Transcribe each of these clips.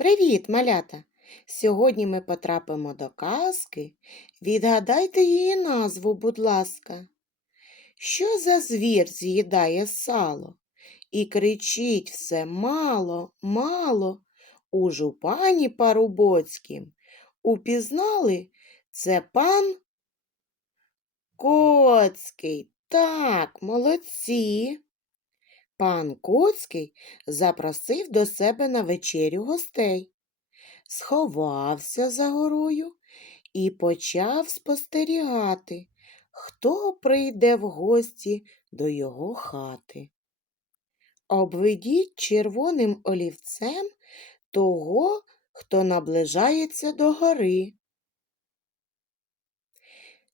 Привіт, малята! Сьогодні ми потрапимо до казки. Відгадайте її назву, будь ласка. Що за звір з'їдає сало і кричить все мало, мало. У жупані Парубоцькім упізнали це пан Коцький. Так, молодці. Пан Коцький запросив до себе на вечерю гостей, сховався за горою і почав спостерігати, хто прийде в гості до його хати. Обведіть червоним олівцем того, хто наближається до гори.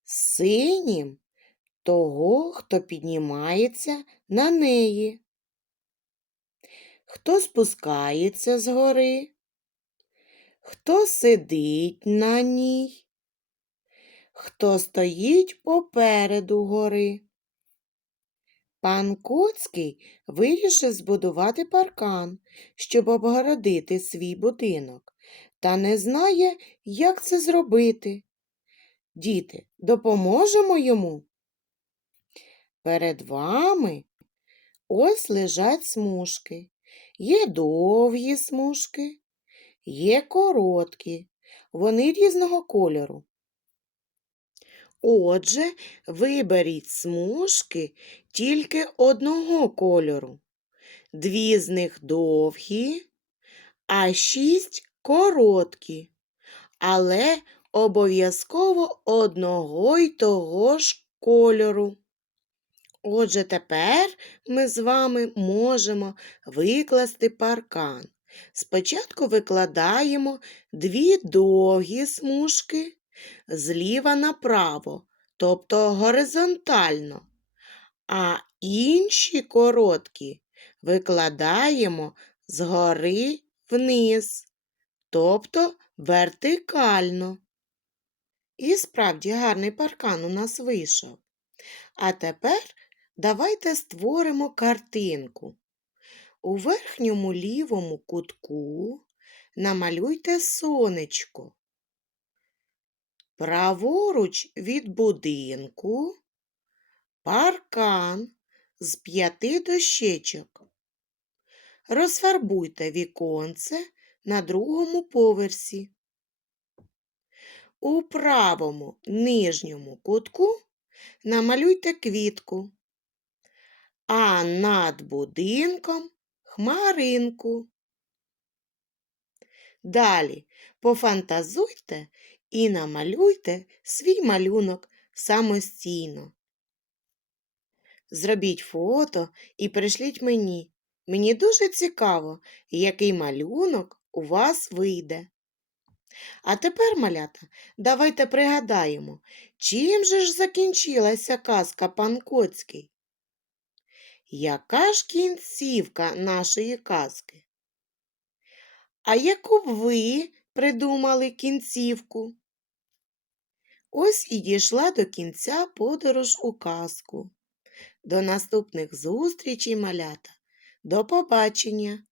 Синім того, хто піднімається на неї. Хто спускається з гори, хто сидить на ній, хто стоїть попереду гори. Пан Коцький вирішив збудувати паркан, щоб обгородити свій будинок, та не знає, як це зробити. Діти, допоможемо йому. Перед вами ось лежать смужки. Є довгі смужки, є короткі, вони різного кольору. Отже, виберіть смужки тільки одного кольору. Дві з них довгі, а шість короткі, але обов'язково одного й того ж кольору. Отже, тепер ми з вами можемо викласти паркан. Спочатку викладаємо дві довгі смужки зліва направо, тобто горизонтально, а інші короткі викладаємо згори вниз, тобто вертикально. І справді гарний паркан у нас вийшов. А тепер Давайте створимо картинку. У верхньому лівому кутку намалюйте сонечко. Праворуч від будинку паркан з п'яти дощечок. Розфарбуйте віконце на другому поверсі. У правому нижньому кутку намалюйте квітку а над будинком хмаринку. Далі пофантазуйте і намалюйте свій малюнок самостійно. Зробіть фото і пришліть мені. Мені дуже цікаво, який малюнок у вас вийде. А тепер, малята, давайте пригадаємо, чим же ж закінчилася казка пан Коцький? Яка ж кінцівка нашої казки? А яку б ви придумали кінцівку? Ось і дійшла до кінця подорож у казку. До наступних зустрічей, малята. До побачення!